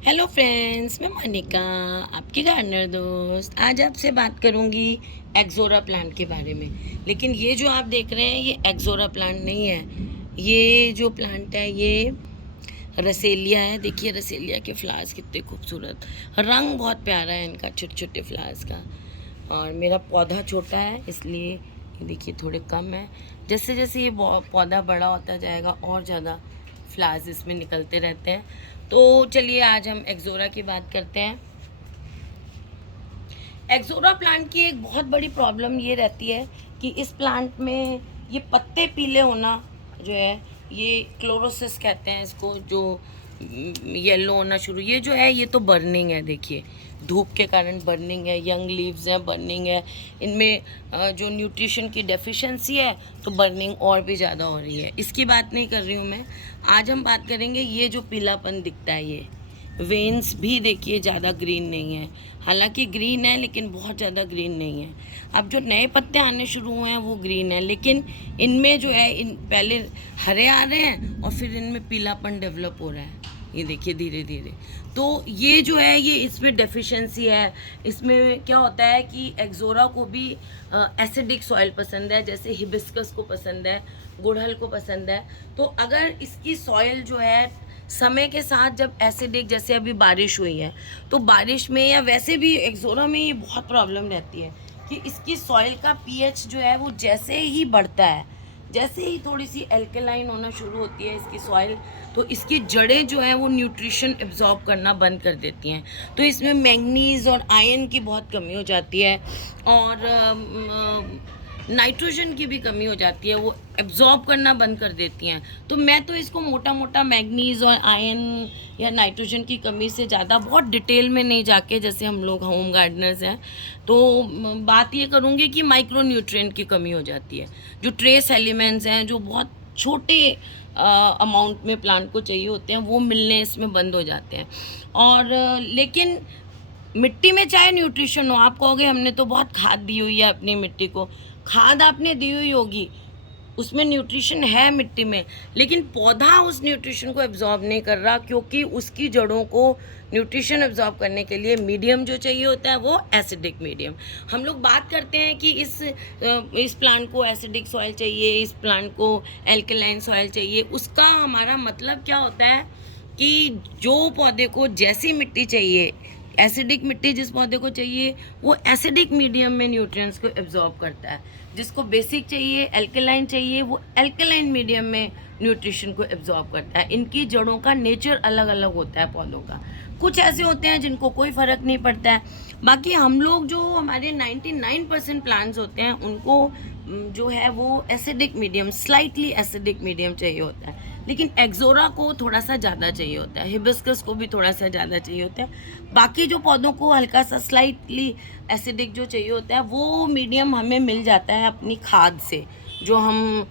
Hello friends, मैं मोनिका, आपकी gardener दोस्त। आज आपसे बात करूंगी एक्सोरा प्लांट के बारे में। लेकिन ये जो आप देख रहे हैं ये एक्सोरा प्लांट नहीं है। ये जो प्लांट है ये रसेलिया है। देखिए रसेलिया के फ्लावर्स कितने खूबसूरत, रंग बहुत प्यारा है इनका, छोटे छोटे फ्लावर्स का। और मेरा पौधा छोटा है इसलिए ये देखिए थोड़े कम है। जैसे जैसे ये पौधा बड़ा होता जाएगा और ज़्यादा फ्लावर्स इसमें निकलते रहते हैं। तो चलिए आज हम एक्सोरा की बात करते हैं। एक्सोरा प्लांट की एक बहुत बड़ी प्रॉब्लम ये रहती है कि इस प्लांट में ये पत्ते पीले होना जो है, ये क्लोरोसिस कहते हैं इसको, जो येलो होना शुरू, ये जो है ये तो बर्निंग है। देखिए धूप के कारण बर्निंग है, यंग लीव्स हैं, बर्निंग है। इनमें जो न्यूट्रिशन की डेफिशिएंसी है तो बर्निंग और भी ज़्यादा हो रही है। इसकी बात नहीं कर रही हूँ मैं। आज हम बात करेंगे ये जो पीलापन दिखता है, ये वेन्स भी देखिए ज़्यादा ग्रीन नहीं है। हालांकि ग्रीन है लेकिन बहुत ज़्यादा ग्रीन नहीं है। अब जो नए पत्ते आने शुरू हुए हैं वो ग्रीन है, लेकिन इनमें जो है इन पहले हरे आ रहे हैं और फिर इनमें पीलापन डेवलप हो रहा है। ये देखिए धीरे धीरे। तो ये जो है ये इसमें डेफिशिएंसी है। इसमें क्या होता है कि एक्सोरा को भी एसिडिक सॉइल पसंद है, जैसे हिबिस्कस को पसंद है, गुड़हल को पसंद है। तो अगर इसकी सॉइल जो है समय के साथ जब एसिडिक, जैसे अभी बारिश हुई है तो बारिश में या वैसे भी एक्सोरा में ये बहुत प्रॉब्लम रहती है कि इसकी सॉइल का पीएच जो है वो जैसे ही बढ़ता है, जैसे ही थोड़ी सी एल्केलाइन होना शुरू होती है इसकी सॉइल, तो इसकी जड़ें जो हैं वो न्यूट्रिशन एब्जॉर्ब करना बंद कर देती हैं। तो इसमें मैंगनीज और आयरन की बहुत कमी हो जाती है और नाइट्रोजन की भी कमी हो जाती है, वो एब्जॉर्ब करना बंद कर देती हैं। तो मैं तो इसको मोटा मोटा मैग्नीज और आयरन या नाइट्रोजन की कमी से ज़्यादा बहुत डिटेल में नहीं जाके, जैसे हम लोग होम गार्डनर्स हैं तो बात ये करूँगी कि माइक्रो न्यूट्रिएंट की कमी हो जाती है। जो ट्रेस एलिमेंट्स हैं जो बहुत छोटे अमाउंट में प्लांट को चाहिए होते हैं वो मिलने इसमें बंद हो जाते हैं। और लेकिन मिट्टी में चाहे न्यूट्रिशन हो, आप कहोगे हमने तो बहुत खाद दी हुई है अपनी मिट्टी को। खाद आपने दी हुई होगी, उसमें न्यूट्रिशन है मिट्टी में, लेकिन पौधा उस न्यूट्रिशन को एब्जॉर्ब नहीं कर रहा, क्योंकि उसकी जड़ों को न्यूट्रिशन एब्जॉर्ब करने के लिए मीडियम जो चाहिए होता है वो एसिडिक मीडियम। हम लोग बात करते हैं कि इस प्लांट को एसिडिक सॉइल चाहिए, इस प्लांट को एल्कलाइन सॉइल चाहिए। उसका हमारा मतलब क्या होता है कि जो पौधे को जैसी मिट्टी चाहिए, एसिडिक मिट्टी जिस पौधे को चाहिए वो एसिडिक मीडियम में न्यूट्रिएंट्स को एब्जॉर्ब करता है। जिसको बेसिक चाहिए, एल्कलाइन चाहिए, वो एल्कलाइन मीडियम में न्यूट्रिशन को एब्जॉर्ब करता है। इनकी जड़ों का नेचर अलग अलग होता है पौधों का। कुछ ऐसे होते हैं जिनको कोई फ़र्क नहीं पड़ता है। बाकी हम लोग जो हमारे 99% प्लांट्स होते हैं उनको जो है वो acidic medium, slightly acidic medium चाहिए होता है। लेकिन एक्सोरा को थोड़ा सा ज़्यादा चाहिए होता है, हिबिस्कस को भी थोड़ा सा ज़्यादा चाहिए होता है। बाकी जो पौधों को हल्का सा स्लाइटली एसिडिक जो चाहिए होता है वो मीडियम हमें मिल जाता है अपनी खाद से। जो हम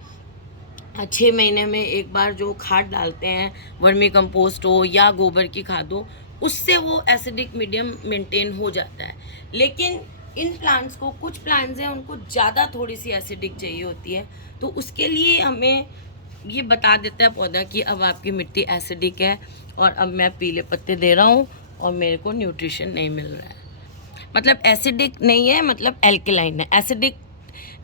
6 महीने में एक बार जो खाद डालते हैं, वर्मी कंपोस्ट हो या गोबर की खाद हो, उससे वो एसिडिक मीडियम मेंटेन हो जाता है। लेकिन इन प्लांट्स को, कुछ प्लांट्स हैं उनको ज़्यादा थोड़ी सी एसिडिक चाहिए होती है, तो उसके लिए हमें ये बता देता है पौधा कि अब आपकी मिट्टी एसिडिक है और अब मैं पीले पत्ते दे रहा हूँ और मेरे को न्यूट्रिशन नहीं मिल रहा है। मतलब एसिडिक नहीं है, मतलब एल्कलाइन है।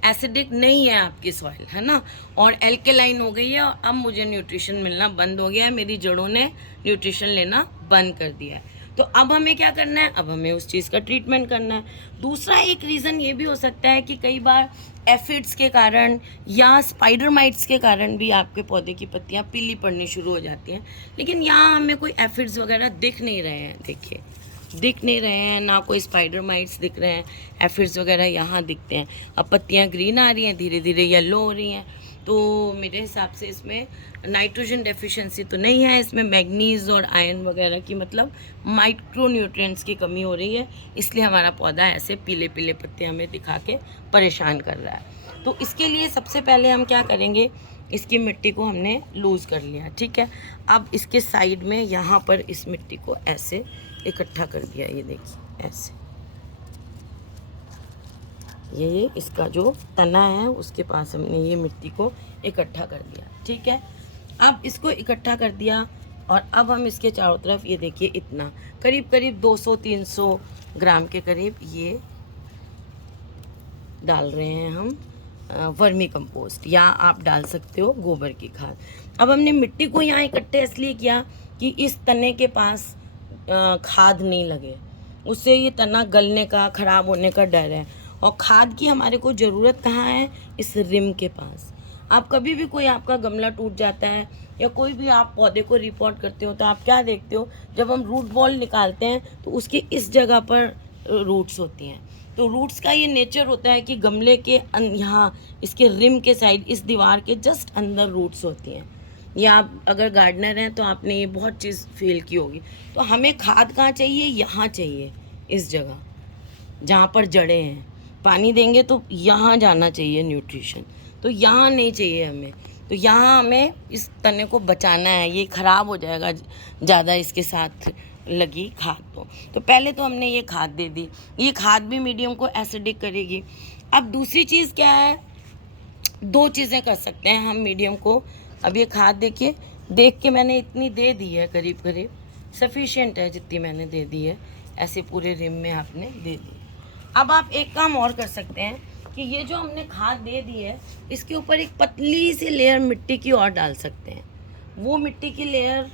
एसिडिक नहीं है आपकी सॉइल, है ना, और एल्कलाइन हो गई है और अब मुझे न्यूट्रिशन मिलना बंद हो गया है, मेरी जड़ों ने न्यूट्रिशन लेना बंद कर दिया है। तो अब हमें क्या करना है, अब हमें उस चीज़ का ट्रीटमेंट करना है। दूसरा एक रीज़न ये भी हो सकता है कि कई बार एफिड्स के कारण या स्पाइडर माइट्स के कारण भी आपके पौधे की पत्तियां पीली पड़नी शुरू हो जाती हैं। लेकिन यहाँ हमें कोई एफिड्स वगैरह दिख नहीं रहे हैं, देखिए दिख नहीं रहे हैं, ना कोई स्पाइडर माइट्स दिख रहे हैं, एफिड्स वगैरह यहाँ दिखते हैं। अब पत्तियाँ ग्रीन आ रही हैं, धीरे धीरे येलो हो रही हैं। तो मेरे हिसाब से इसमें नाइट्रोजन डेफिशिएंसी तो नहीं है, इसमें मैग्नीज और आयरन वगैरह की, मतलब माइक्रो न्यूट्रिएंट्स की कमी हो रही है, इसलिए हमारा पौधा ऐसे पीले पीले पत्ते हमें दिखा के परेशान कर रहा है। तो इसके लिए सबसे पहले हम क्या करेंगे, इसकी मिट्टी को हमने लूज़ कर लिया, ठीक है। अब इसके साइड में यहाँ पर इस मिट्टी को ऐसे इकट्ठा कर दिया, ये देखिए ऐसे, ये इसका जो तना है उसके पास हमने ये मिट्टी को इकट्ठा कर दिया, ठीक है। अब इसको इकट्ठा कर दिया और अब हम इसके चारों तरफ ये देखिए इतना करीब करीब 200-300 ग्राम के करीब ये डाल रहे हैं हम वर्मी कंपोस्ट, या आप डाल सकते हो गोबर की खाद। अब हमने मिट्टी को यहाँ इकट्ठे इसलिए किया कि इस तने के पास खाद नहीं लगे, उससे ये तना गलने का, ख़राब होने का डर है। और खाद की हमारे को ज़रूरत कहाँ है? इस रिम के पास। आप कभी भी कोई आपका गमला टूट जाता है या कोई भी आप पौधे को रिपोर्ट करते हो तो आप क्या देखते हो, जब हम रूट बॉल निकालते हैं तो उसकी इस जगह पर रूट्स होती हैं। तो रूट्स का ये नेचर होता है कि गमले के यहाँ इसके रिम के साइड, इस दीवार के जस्ट अंदर रूट्स होती हैं। या आप अगर गार्डनर हैं तो आपने ये बहुत चीज़ फील की होगी। तो हमें खाद कहाँ चाहिए? यहाँ चाहिए, इस जगह जहाँ पर जड़ें हैं। पानी देंगे तो यहाँ जाना चाहिए न्यूट्रिशन, तो यहाँ नहीं चाहिए हमें। तो यहाँ हमें इस तने को बचाना है, ये ख़राब हो जाएगा ज़्यादा इसके साथ लगी खाद। तो पहले तो हमने ये खाद दे दी, ये खाद भी मीडियम को एसिडिक करेगी। अब दूसरी चीज़ क्या है? 2 चीज़ें कर सकते हैं हम मीडियम को। अब ये खाद देखिए, देख के मैंने इतनी दे दी है, करीब करीब सफिशिएंट है जितनी मैंने दे दी है, ऐसे पूरे रिम में आपने दे दी। अब आप एक काम और कर सकते हैं कि ये जो हमने खाद दे दी है इसके ऊपर एक पतली सी लेयर मिट्टी की और डाल सकते हैं। वो मिट्टी की लेयर,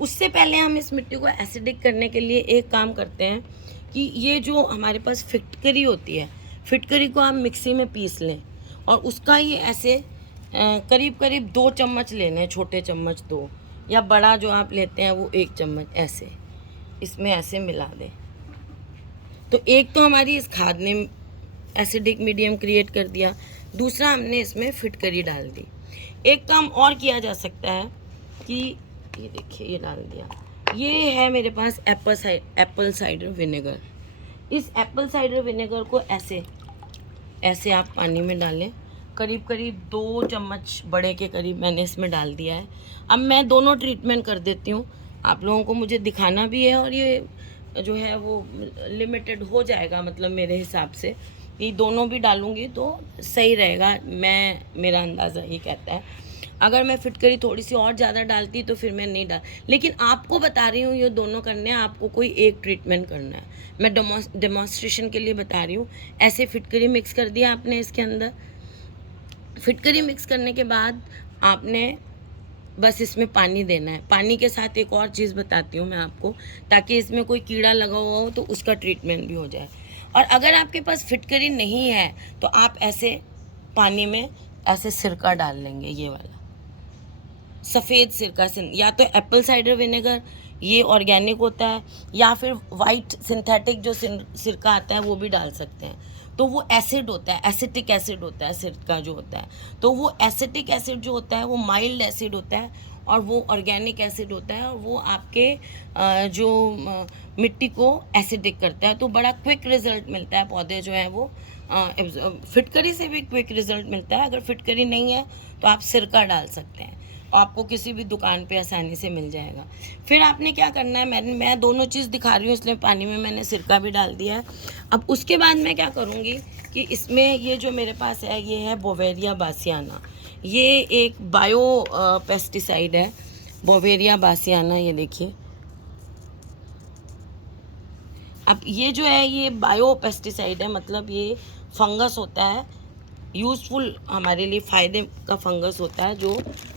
उससे पहले हम इस मिट्टी को एसिडिक करने के लिए एक काम करते हैं कि ये जो हमारे पास फिटकरी होती है, फिटकरी को आप मिक्सी में पीस लें और उसका ही ऐसे करीब करीब 2 चम्मच लेने हैं, छोटे चम्मच 2, या बड़ा जो आप लेते हैं वो 1 चम्मच, ऐसे इसमें ऐसे मिला दें। तो एक तो हमारी इस खाद ने एसिडिक मीडियम क्रिएट कर दिया, दूसरा हमने इसमें फिटकरी डाल दी। एक काम और किया जा सकता है कि ये देखिए, ये डाल दिया, ये है मेरे पास एप्पल साइडर विनेगर। इस एप्पल साइडर विनेगर को ऐसे ऐसे आप पानी में डालें, करीब करीब 2 चम्मच बड़े के करीब मैंने इसमें डाल दिया है। अब मैं दोनों ट्रीटमेंट कर देती हूँ, आप लोगों को मुझे दिखाना भी है और ये जो है वो लिमिटेड हो जाएगा, मतलब मेरे हिसाब से ये दोनों भी डालूँगी तो सही रहेगा, मेरा अंदाज़ा ये कहता है। अगर मैं फिटकरी थोड़ी सी और ज़्यादा डालती तो फिर मैं नहीं डाल, लेकिन आपको बता रही हूँ ये दोनों करने हैं, आपको कोई एक ट्रीटमेंट करना है, मैं डेमोन्स्ट्रेशन के लिए बता रही हूँ। ऐसे फिटकरी मिक्स कर दिया आपने इसके अंदर। फिटकरी मिक्स करने के बाद आपने बस इसमें पानी देना है। पानी के साथ एक और चीज़ बताती हूँ मैं आपको, ताकि इसमें कोई कीड़ा लगा हुआ हो तो उसका ट्रीटमेंट भी हो जाए। और अगर आपके पास फिटकरी नहीं है तो आप ऐसे पानी में ऐसे सिरका डाल लेंगे, ये वाला सफ़ेद सिरका, या तो एप्पल साइडर विनेगर, ये ऑर्गेनिक होता है, या फिर वाइट सिंथेटिक जो सिरका आता है वो भी डाल सकते हैं। तो वो एसिड होता है, एसिटिक एसिड होता है सिरका जो होता है। तो वो एसिटिक एसिड जो होता है वो माइल्ड एसिड होता है और वो ऑर्गेनिक एसिड होता है, और वो आपके जो मिट्टी को एसिडिक करता है। तो बड़ा क्विक रिजल्ट मिलता है, पौधे जो हैं वो फिटकरी से भी क्विक रिजल्ट मिलता है। अगर फिटकरी नहीं है तो आप सिरका डाल सकते हैं, आपको किसी भी दुकान पे आसानी से मिल जाएगा। फिर आपने क्या करना है, मैं दोनों चीज़ दिखा रही हूँ इसलिए पानी में मैंने सिरका भी डाल दिया है। अब उसके बाद मैं क्या करूँगी कि इसमें ये जो मेरे पास है ये है बोवेरिया बासियाना, ये एक बायो पेस्टिसाइड है, बोवेरिया बासियाना, ये देखिए। अब ये जो है ये बायो पेस्टिसाइड है, मतलब ये फंगस होता है, यूज़फुल हमारे लिए फ़ायदे का फंगस होता है, जो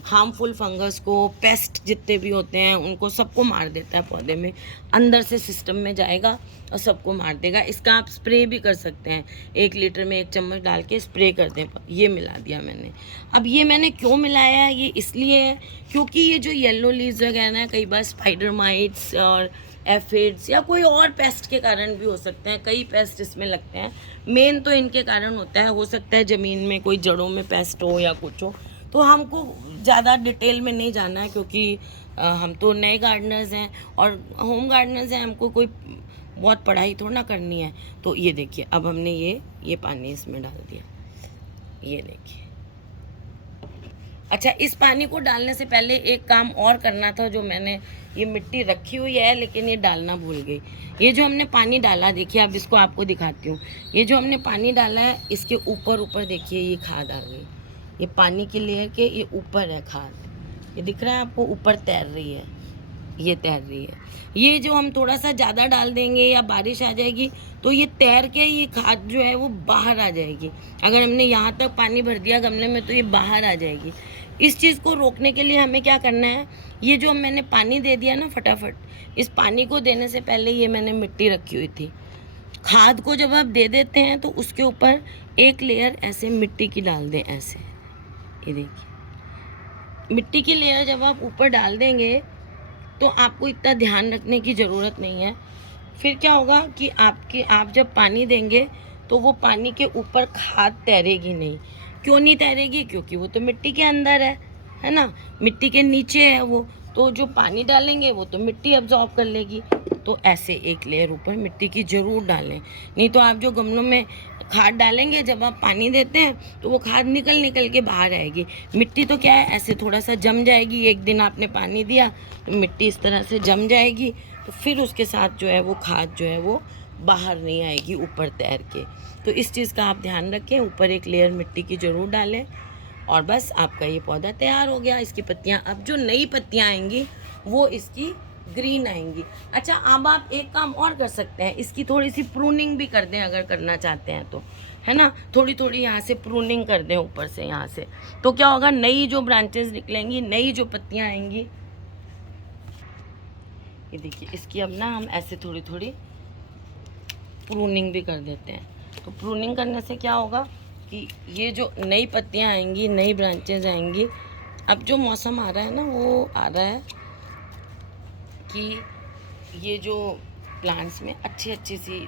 हार्मफुल फंगस को, पेस्ट जितने भी होते हैं उनको सबको मार देता है पौधे में, अंदर से सिस्टम में जाएगा और सबको मार देगा। इसका आप स्प्रे भी कर सकते हैं, 1 लीटर में 1 चम्मच डाल के स्प्रे कर दें। ये मिला दिया मैंने। अब ये मैंने क्यों मिलाया है, ये इसलिए है क्योंकि ये जो येलो लीव्स वगैरह है, कई बार स्पाइडर माइट्स और एफिड्स या कोई और पेस्ट के कारण भी हो सकते हैं, कई पेस्ट इसमें लगते हैं। मेन तो इनके कारण होता है, हो सकता है ज़मीन में कोई जड़ों में पेस्ट हो या कुछ हो। तो हमको ज़्यादा डिटेल में नहीं जाना है क्योंकि हम तो नए गार्डनर्स हैं और होम गार्डनर्स हैं, हमको कोई बहुत पढ़ाई थोड़ा ना करनी है। तो ये देखिए, अब हमने ये पानी इसमें डाल दिया, ये देखिए। अच्छा, इस पानी को डालने से पहले एक काम और करना था, जो मैंने ये मिट्टी रखी हुई है लेकिन ये डालना भूल गई। ये जो हमने पानी डाला, देखिए अब इसको आपको दिखाती हूँ। ये जो हमने पानी डाला है इसके ऊपर देखिए ये खाद आ गई। ये पानी की लेयर के ये ऊपर है खाद, ये दिख रहा है आपको, ऊपर तैर रही है, ये तैर रही है। ये जो हम थोड़ा सा ज़्यादा डाल देंगे या बारिश आ जाएगी तो ये तैर के ये खाद जो है वो बाहर आ जाएगी। अगर हमने यहाँ तक पानी भर दिया गमले में तो ये बाहर आ जाएगी। इस चीज़ को रोकने के लिए हमें क्या करना है, ये जो मैंने पानी दे दिया ना फटाफट, इस पानी को देने से पहले ये मैंने मिट्टी रखी हुई थी। खाद को जब आप दे देते हैं तो उसके ऊपर एक लेयर ऐसे मिट्टी की डाल दें, ऐसे, ये देखिए मिट्टी की लेयर जब आप ऊपर डाल देंगे तो आपको इतना ध्यान रखने की ज़रूरत नहीं है। फिर क्या होगा कि आप जब पानी देंगे तो वो पानी के ऊपर खाद तैरेगी नहीं। क्यों नहीं तैरेगी? क्योंकि वो तो मिट्टी के अंदर है ना, मिट्टी के नीचे है वो, तो जो पानी डालेंगे वो तो मिट्टी अब्जॉर्ब कर लेगी। तो ऐसे एक लेयर ऊपर मिट्टी की ज़रूर डालें, नहीं तो आप जो गमलों में खाद डालेंगे जब आप पानी देते हैं तो वो खाद निकल के बाहर आएगी। मिट्टी तो क्या है, ऐसे थोड़ा सा जम जाएगी, एक दिन आपने पानी दिया तो मिट्टी इस तरह से जम जाएगी, तो फिर उसके साथ जो है वो खाद जो है वो बाहर नहीं आएगी ऊपर तैर के। तो इस चीज़ का आप ध्यान रखें, ऊपर एक लेयर मिट्टी की ज़रूर डालें और बस आपका ये पौधा तैयार हो गया। इसकी पत्तियाँ, अब जो नई पत्तियाँ आएंगी वो इसकी ग्रीन आएंगी। अच्छा, अब आप एक काम और कर सकते हैं, इसकी थोड़ी सी प्रूनिंग भी कर दें अगर करना चाहते हैं तो, है ना, थोड़ी थोड़ी यहाँ से प्रूनिंग कर दें ऊपर से, यहाँ से, तो क्या होगा, नई जो ब्रांचेस निकलेंगी, नई जो पत्तियाँ आएंगी। ये देखिए, इसकी अब ना हम ऐसे थोड़ी थोड़ी प्रूनिंग भी कर देते हैं। तो प्रूनिंग करने से क्या होगा कि ये जो नई पत्तियाँ आएंगी, नई ब्रांचेज आएंगी। अब जो मौसम आ रहा है ना, वो आ रहा है कि ये जो प्लांट्स में अच्छी अच्छी सी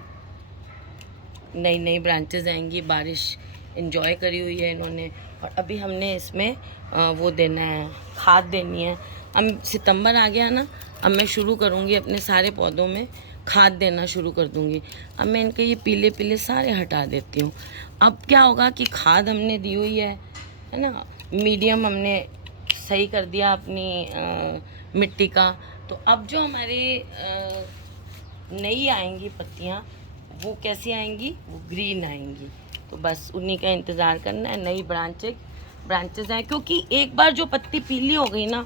नई नई ब्रांचेज आएंगी। बारिश एंजॉय करी हुई है इन्होंने, और अभी हमने इसमें वो देना है, खाद देनी है। अब सितंबर आ गया ना, अब मैं शुरू करूँगी अपने सारे पौधों में खाद देना शुरू कर दूँगी। अब मैं इनके ये पीले पीले सारे हटा देती हूँ। अब क्या होगा कि खाद हमने दी हुई है ना, मीडियम हमने सही कर दिया अपनी मिट्टी का। तो अब जो हमारी नई आएंगी पत्तियाँ, वो कैसी आएंगी, वो ग्रीन आएंगी। तो बस उन्हीं का इंतज़ार करना है, नई ब्रांचेज आए, क्योंकि एक बार जो पत्ती पीली हो गई ना,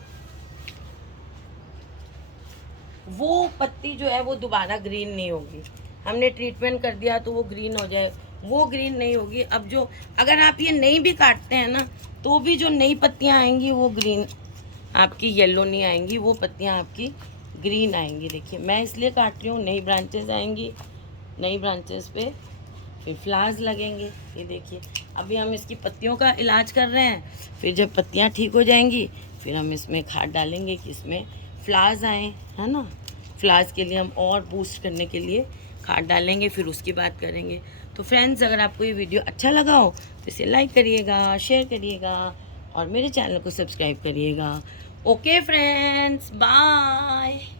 वो पत्ती जो है वो दोबारा ग्रीन नहीं होगी। हमने ट्रीटमेंट कर दिया तो वो ग्रीन हो जाए, वो ग्रीन नहीं होगी। अब जो, अगर आप ये नहीं भी काटते हैं ना, तो भी जो नई पत्तियाँ आएंगी वो ग्रीन आपकी, येलो नहीं आएंगी, वो पत्तियाँ आपकी ग्रीन आएंगी। देखिए, मैं इसलिए काट रही हूँ, नई ब्रांचेज आएंगी, नई ब्रांचेस पे फिर फ्लावर्स लगेंगे। ये देखिए, अभी हम इसकी पत्तियों का इलाज कर रहे हैं, फिर जब पत्तियाँ ठीक हो जाएंगी फिर हम इसमें खाद डालेंगे कि इसमें फ्लावर्स आएँ, है ना। फ्लावर्स के लिए हम और बूस्ट करने के लिए खाद डालेंगे, फिर उसकी बात करेंगे। तो फ्रेंड्स, अगर आपको ये वीडियो अच्छा लगा हो तो इसे लाइक करिएगा, शेयर करिएगा और मेरे चैनल को सब्सक्राइब करिएगा। Okay friends, bye.